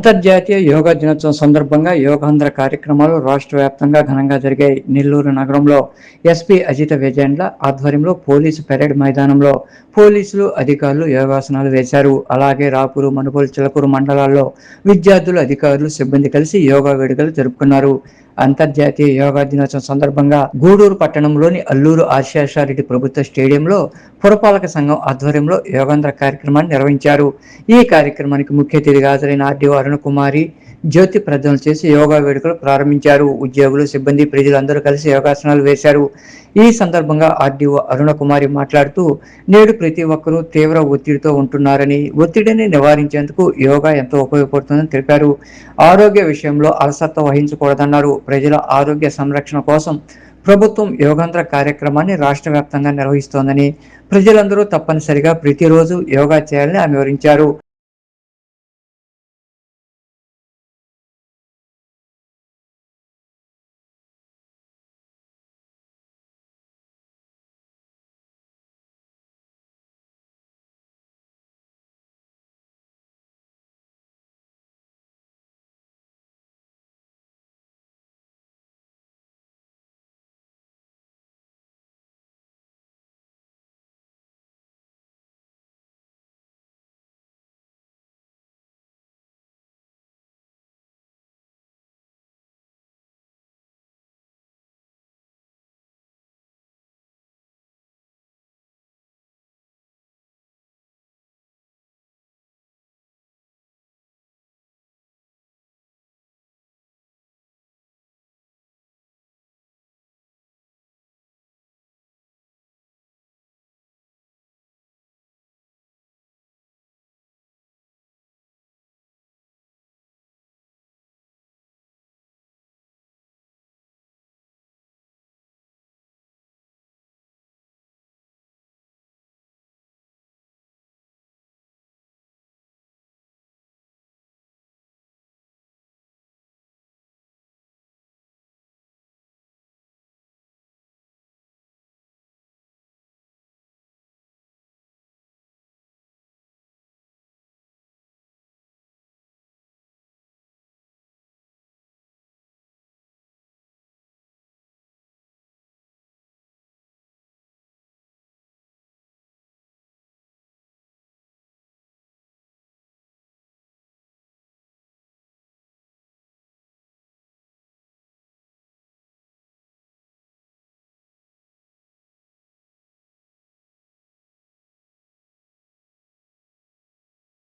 అంతర్జాతీయ యోగా దినోత్సవం సందర్భంగా యోగాంధ్ర కార్యక్రమాలు రాష్ట్ర వ్యాప్తంగా ఘనంగా జరిగాయి. నెల్లూరు నగరంలో ఎస్పీ అజిత విజయండ్ల ఆధ్వర్యంలో పోలీసు పెరేడ్ మైదానంలో పోలీసులు అధికారులు యోగాసనాలు వేశారు. అలాగే రాపూరు, మనుగోలు, చిలకూరు మండలాల్లో విద్యార్థులు, అధికారులు, సిబ్బంది కలిసి యోగా వేడుకలు జరుపుకున్నారు. అంతర్జాతీయ యోగా దినోత్సవం సందర్భంగా గూడూరు పట్టణంలోని అల్లూరు ఆశేషారెడ్డి ప్రభుత్వ స్టేడియంలో పురపాలక సంఘం ఆధ్వర్యంలో యోగాంధ్ర కార్యక్రమాన్ని నిర్వహించారు. ఈ కార్యక్రమానికి ముఖ్య అతిథిగా హాజరైన ఆర్డీఓ అరుణకుమారి జ్యోతి ప్రజ్వలన చేసి యోగా వేడుకలు ప్రారంభించారు. ఉద్యోగులు, సిబ్బంది, ప్రజలందరూ కలిసి యోగాసనాలు వేశారు. ఈ సందర్భంగా ఆర్డీఓ అరుణకుమారి మాట్లాడుతూ, నేడు ప్రతి ఒక్కరూ తీవ్ర ఒత్తిడితో ఉంటున్నారని, ఒత్తిడిని నివారించేందుకు యోగా ఎంతో ఉపయోగపడుతుందని తెలిపారు. ఆరోగ్య విషయంలో అలసత్వం వహించకూడదన్నారు. ప్రజల ఆరోగ్య సంరక్షణ కోసం ప్రభుత్వం యోగాంధ్ర కార్యక్రమాన్ని రాష్ట్ర వ్యాప్తంగా నిర్వహిస్తోందని, ప్రజలందరూ తప్పనిసరిగా ప్రతిరోజు యోగా చేయాలని ఆమె వివరించారు.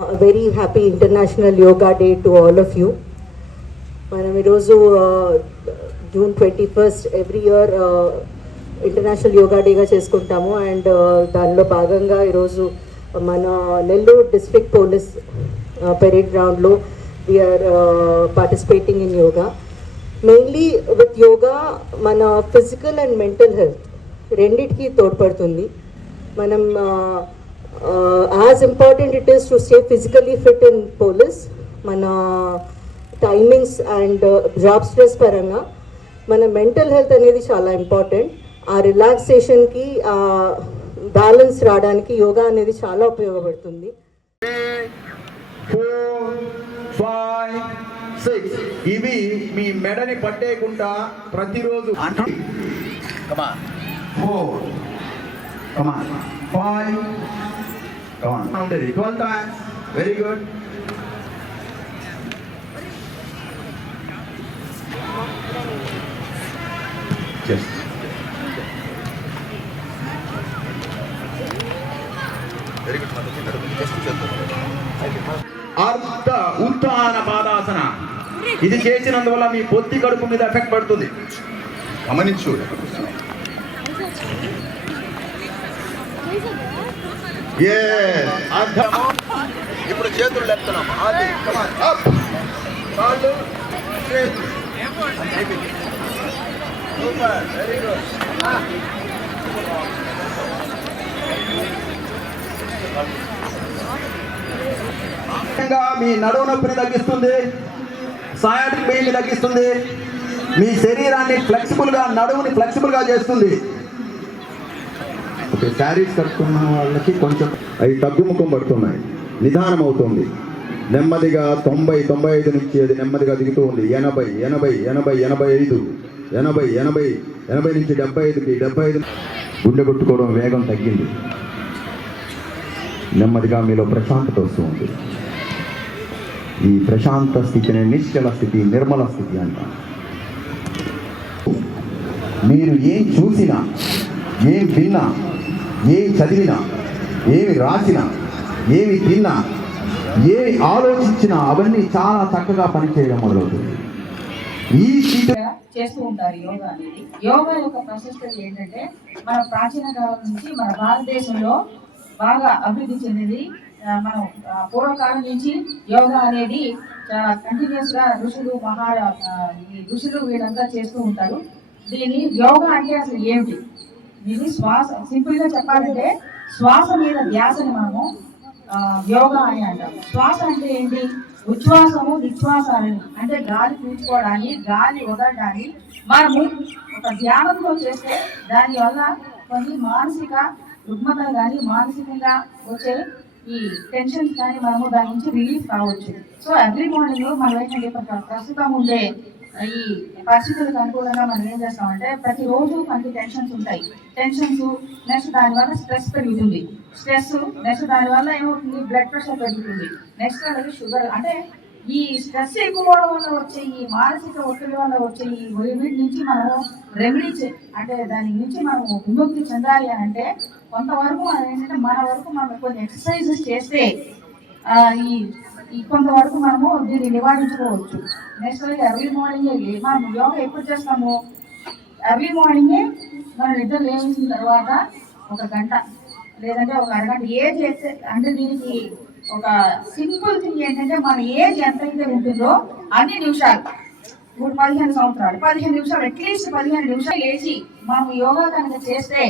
A very happy International Yoga Day to all of you. మనం ఈరోజు June 21st every year international yoga డేగా చేసుకుంటాము. అండ్ దానిలో భాగంగా ఈరోజు మన నెల్లూరు డిస్ట్రిక్ట్ పోలీస్ పెరేడ్ గ్రౌండ్లో we're participating in yoga. Mainly with yoga మన ఫిజికల్ అండ్ మెంటల్ హెల్త్ రెండిటికి తోడ్పడుతుంది. మనం as important it is to stay physically fit in police, mana timings and job stress paranga mana mental health anedi chaala important. Aa relaxation ki balance radaniki yoga anedi chaala upayogapadutundi. 4 5 6 ivi మీ మెడని పట్టేకుంటా ప్రతిరోజు అంటుంది. come on 4 come on 5 come on 12 times. very good. just very good అర్ధ ఉత్తాన పాదాసన. ఇది చేసినందువల్ల మీ పొత్తి కడుపు మీద effect పడుతుంది. గమనించు. ఇప్పుడు చేతులు లేపుతున్నాం. అది కాళ్ళు సూపర్ వెరీ గుడ్. మీ నడుము నొప్పిని తగ్గిస్తుంది, సయాటిక్ పెయిన్ తగ్గిస్తుంది, మీ శరీరాన్ని ఫ్లెక్సిబుల్గా, నడుముని ఫ్లెక్సిబుల్గా చేస్తుంది. శారీస్ కట్టుకున్న వాళ్ళకి కొంచెం అవి తగ్గుముఖం పడుతున్నాయి, నిదానం అవుతుంది. నెమ్మదిగా 90-95 నుంచి అది నెమ్మదిగా దిగుతూ ఉంది. 80-85 నుంచి 75 గుండె కొట్టుకోవడం వేగం తగ్గింది. నెమ్మదిగా మీలో ప్రశాంతత వస్తూ ఉంది. ఈ ప్రశాంత స్థితిని నిశ్చల స్థితి, నిర్మల స్థితి అంటారు. మీరు ఏం చూసినా, ఏం విన్నా, ఏం చదివినా, ఏమి రాసినా, ఏమి తిన్నా, ఏమి ఆలోచించినా అవన్నీ చాలా చక్కగా పనిచేయడం మొదలవుతుంది. ఈ స్థితి చేస్తూ ఉంటారు యోగా అనేది. యోగా యొక్క ప్రశస్తి ఏంటంటే మన ప్రాచీన కాలం నుంచి మన భారతదేశంలో బాగా అభివృద్ధి చెందింది. మనం పూర్వకాలం నుంచి యోగా అనేది కంటిన్యూస్ గా ఋషులు వీళ్ళంతా చేస్తూ ఉంటారు. దీని యోగా అంటే అసలు ఏమిటి? ఇది శ్వాస, సింపుల్ గా చెప్పాలంటే శ్వాస మీద ధ్యాసని మనము యోగా అని అంటాము. శ్వాస అంటే ఏంటి? ఉచ్ఛ్వాసము నిశ్వాసాలని, అంటే గాలి పీల్చుకోవడాన్ని, గాలి వదలడాన్ని మనము ఒక ధ్యానంలో చేస్తే దానివల్ల కొన్ని మానసిక రుగ్మతలు కానీ, మానసికంగా వచ్చే ఈ టెన్షన్స్ కానీ మనము దాని నుంచి రిలీఫ్ కావచ్చు. సో ఎవ్రీ మార్నింగ్ మనం ఏంటంటే ప్రస్తుతం ఉండే ఈ పరిస్థితులకు అనుకూలంగా మనం ఏం చేస్తామంటే ప్రతిరోజు మనకి టెన్షన్స్ ఉంటాయి. టెన్షన్స్ నెక్స్ట్ దానివల్ల స్ట్రెస్ పెరుగుతుంది. స్ట్రెస్ నెక్స్ట్ దానివల్ల ఏమవుతుంది? బ్లడ్ ప్రెషర్ పెరుగుతుంది. నెక్స్ట్ అలాగే షుగర్. అంటే ఈ స్ట్రెస్ ఎక్కువ అవడం వల్ల వచ్చే ఈ మానసిక ఒత్తిడి వల్ల వచ్చే ఈ వీటి నుంచి మనము రెమెడీ అంటే దాని నుంచి మనము విముక్తి చెందాలి అని అంటే కొంతవరకు మనం ఏంటంటే మన వరకు మనం కొన్ని ఎక్సర్సైజెస్ చేస్తే ఈ కొంతవరకు మనము దీన్ని నివారించుకోవచ్చు. నెక్స్ట్ ఎర్లీ మార్నింగ్ మనం యోగా ఎప్పుడు చేస్తాము? ఎర్లీ మార్నింగే మనం నిద్ర లేచిన తర్వాత 1 గంట లేదంటే 1 అరగంట ఏజ్ చేస్తే, అంటే దీనికి ఒక సింపుల్ థింగ్ ఏంటంటే మన ఏజ్ ఎంతైతే ఉంటుందో అన్ని నిమిషాలు, ఇప్పుడు 15 సంవత్సరాలు 15 నిమిషాలు అట్లీస్ట్ 15 నిమిషాలు లేచి మనం యోగా కనుక చేస్తే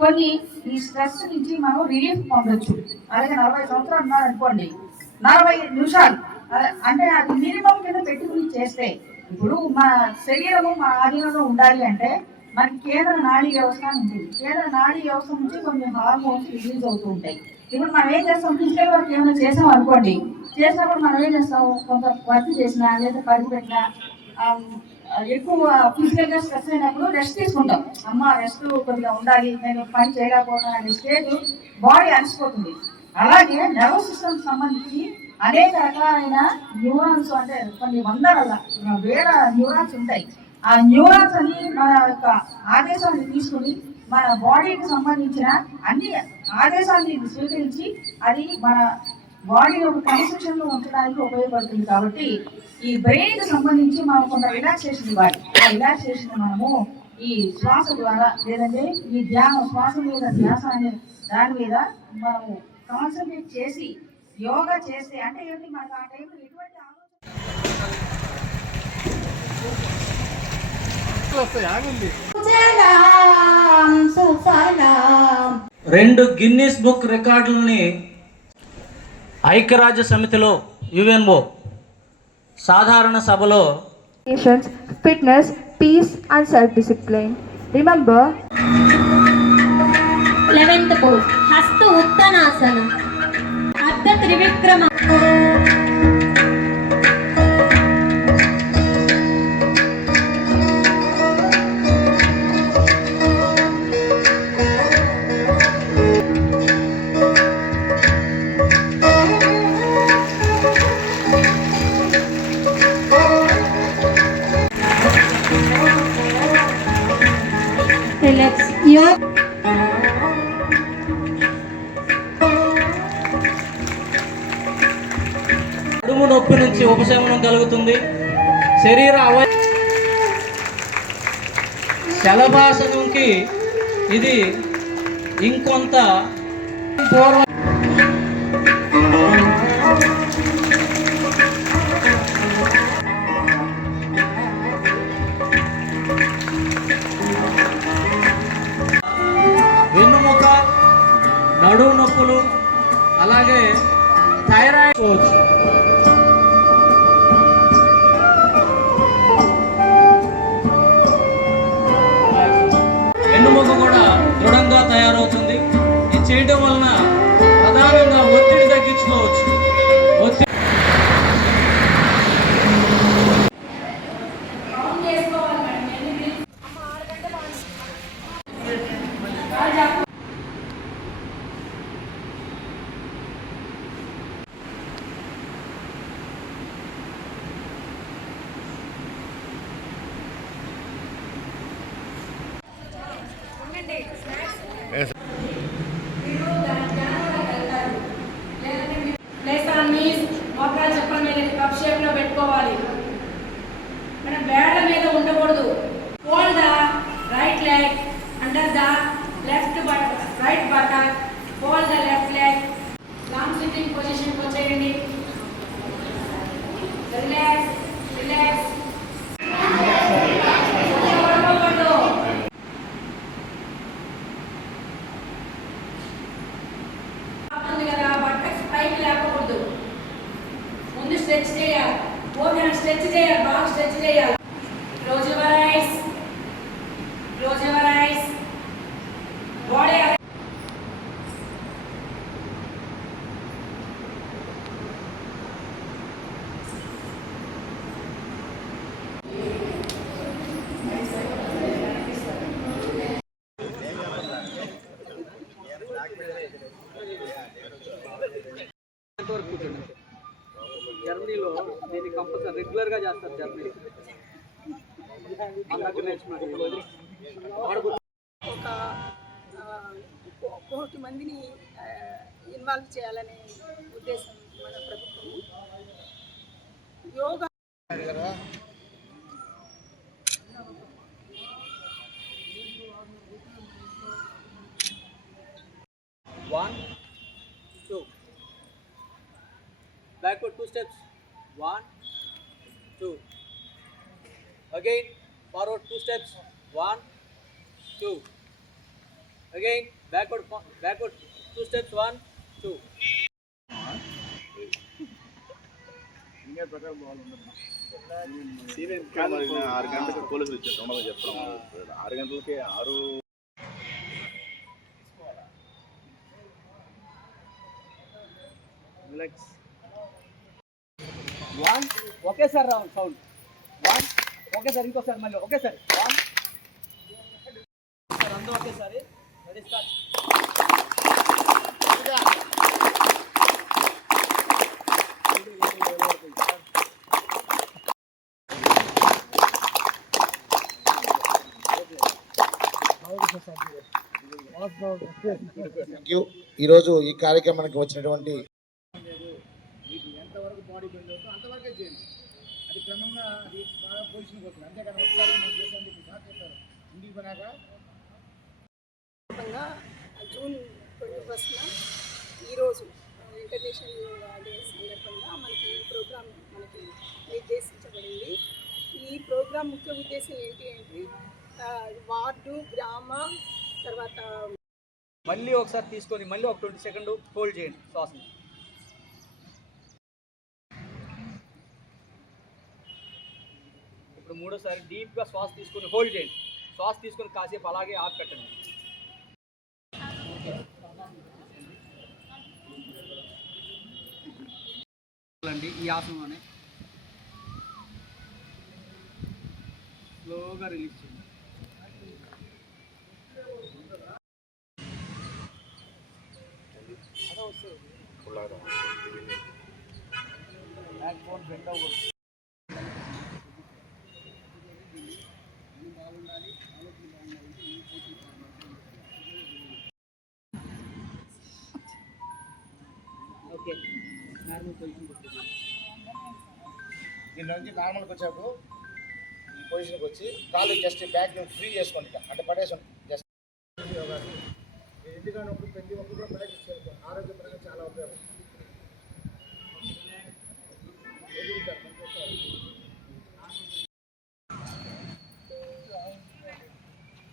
కొన్ని ఈ స్ట్రెస్ నుంచి మనం రిలీఫ్ పొందొచ్చు. అలాగే 40 సంవత్సరాలు ఉన్నారనుకోండి, 40 నిమిషాలు అంటే అది మినిమం కింద పెట్టుకుని చేస్తే, ఇప్పుడు మా శరీరము మా ఆధీనంలో ఉండాలి అంటే మనకి కేంద్ర నాడీ వ్యవస్థ ఉంటుంది. కేంద్ర నాడీ వ్యవస్థ నుంచి కొన్ని హార్మోన్స్ రిలీజ్ అవుతూ ఉంటాయి. ఇప్పుడు మనం ఏం చేస్తాం? ఫిజికల్ వర్క్ ఏమైనా చేసాం అనుకోండి, చేసినప్పుడు మనం ఏం చేస్తాం? కొంత వర్క్ చేసినా లేదా పని పెట్టినా ఎక్కువ ఫిజికల్ గా స్ట్రెస్ అయినప్పుడు రెస్ట్ తీసుకుంటాం. అమ్మ రెస్ట్ కొద్దిగా ఉండాలి, నేను పని చేయలేకపోతాను అనే స్టేజ్ బాడీ అలసిపోతుంది. అలాగే నర్వస్ సిస్టమ్ సంబంధించి అనేక రకాలైన న్యూరాన్స్, అంటే కొన్ని వేల న్యూరాన్స్ ఉంటాయి. ఆ న్యూరాన్స్ అని మన యొక్క ఆదేశాన్ని తీసుకుని మన బాడీకి సంబంధించిన అన్ని ఆదేశాన్ని స్వీకరించి అది మన బాడీ ఒక కన్స్ట్రక్షన్ లో ఉంచడానికి ఉపయోగపడుతుంది. కాబట్టి ఈ బ్రెయిన్ కి సంబంధించి మనం కొంత రిలాక్సేషన్ ఇవ్వాలి. ఆ రిలాక్సేషన్ మనము ఈ శ్వాస ద్వారా లేదంటే ఈ ధ్యానం, శ్వాస మీద ధ్యాస అనే దాని మీద మనము కాన్సన్ట్రేట్ చేసి యోగా చేస్తే, అంటే ఏంటి, మనకు ఆ టైంలో ఎటువంటి రెండు గిన్నిస్ బుక్ రికార్డులని ఐక్యరాజ్య సమితిలో యుఎన్ఓ సాధారణ సభలో fitness, peace and self-discipline. Remember 11th pose, Hastu Uttanasana, Ardha Trivikrama. Relax your నడుము నొప్పి నుంచి ఉపశమనం కలుగుతుంది. శరీర శలభాసనంకి ఇది ఇంకొంత పూర్వ వెన్నుముక, నడుము నొప్పులు, అలాగే థైరాయిడ్ వెన్నుముక కూడా దృఢంగా తయారవుతుంది. ఇది చేయడం వలన ప్రధానంగా ఒత్తిడి తగ్గించుకోవచ్చు. ప్లేస్ ఆన్ నీస్, మోకాలు చెప్పల మీద కప్ షేప్ లో పెట్టుకోవాలి. మనం బేడ మీద ఉండకూడదు. Fold the right leg under the left right button, fold the left leg. Long sitting position వచ్చేయండి. Relax relax. ముందు స్ట్రెచ్ చేయాలి. ఓకే, స్ట్రెచ్ చేయాలి, బాగా స్ట్రెచ్ చేయాలి. Close your eyes, close your eyes. Body జర్నీలో దీన్ని కంపల్సరీ రెగ్యులర్గా చేస్తారు. జర్నీ అందరికీ నేర్చుకున్నారు. ఒక కోటి మందిని ఇన్వాల్వ్ చేయాలనే ఉద్దేశం మన ప్రభుత్వం. Yoga One, two. Backward 2 steps. 1, 2. Again, forward 2 steps. 1, 2. Again, backward 2 steps. 1, 2. ఆరు గంటలకు పోలీసులు ఇచ్చారు. ఉండదు చెప్తాం. 6 గంటలకి 6. రిలాక్స్. 1, ఒకేసారి రావాలి సౌండ్. 1, ఒకేసారి. ఇంకోసారి మళ్ళీ ఒకేసారి. 1 అందరూ ఒకేసారి. Ready start. ఈరోజు ఈ కార్యక్రమానికి వచ్చినటువంటి ఎంతవరకు బాడీ బెండ్ అవుతుందో అంతవరకే చేయండి. అది క్రమంగా అది బాగా పొజిషన్కి వస్తుంది. అంతేకాని ఒకసారి మనం చేసేందుకు సార్ చెప్పారు ఇంటికి పోయినాక. జూన్ 21న ఈరోజు ఇంటర్నేషనల్ యోగా డే సందర్భంగా మనకి ఈ ప్రోగ్రాం మనకి నిర్దేశించబడింది. ఈ ప్రోగ్రాం ముఖ్య ఉద్దేశం ఏంటి అంటే వార్డు, గ్రామ, తర్వాత మళ్ళీ ఒకసారి తీసుకొని మళ్ళీ ఒక 20 సెకండ్ హోల్డ్ చేయండి శ్వాసని. ఇప్పుడు మూడోసారి డీప్గా శ్వాస తీసుకొని హోల్డ్ చేయండి. శ్వాస తీసుకొని కాసేపు అలాగే ఆఫ్ పెట్టండి. ఈ ఆసనంలోనే స్లోగా రిలీజ్ చేయండి. బ్యాక్ బోన్ బెండ్ అవ్వదు. ఓకే, నార్మల్ పొజిషన్ కొట్టుకోండి. దీని నుంచి నార్మల్కి వచ్చాకు ఈ పొజిషన్కి వచ్చి కాళ్ళు జస్ట్ బ్యాక్ ఫ్రీ చేసుకోండి. అంటే పడేసుకోండి. జస్ట్ ఎందుకంటే ప్రతి ఒక్కరు కూడా ప్రాక్టీస్ చేస్తారు. ఆరోగ్యపరంగా చాలా ఉపయోగం.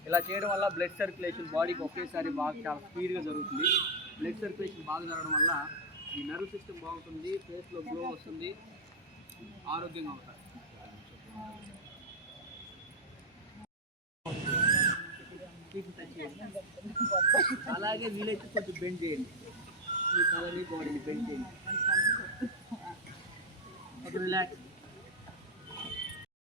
ఇలా చేయడం వల్ల బ్లడ్ సర్క్యులేషన్ బాడీకి ఒకేసారి బాగా చాలా స్పీడ్గా జరుగుతుంది. బ్లడ్ సర్క్యులేషన్ బాగా జరగడం వల్ల ఈ నర్వ్ సిస్టమ్ బాగుంటుంది, ఫేస్లో గ్లో వస్తుంది, ఆరోగ్యంగా ఉంటారు. అలాగే వీలైతే కొంచెం బెండ్ చేయండి. మీ తలని బాడీని బెండ్ చేయండి. రిలాక్స్.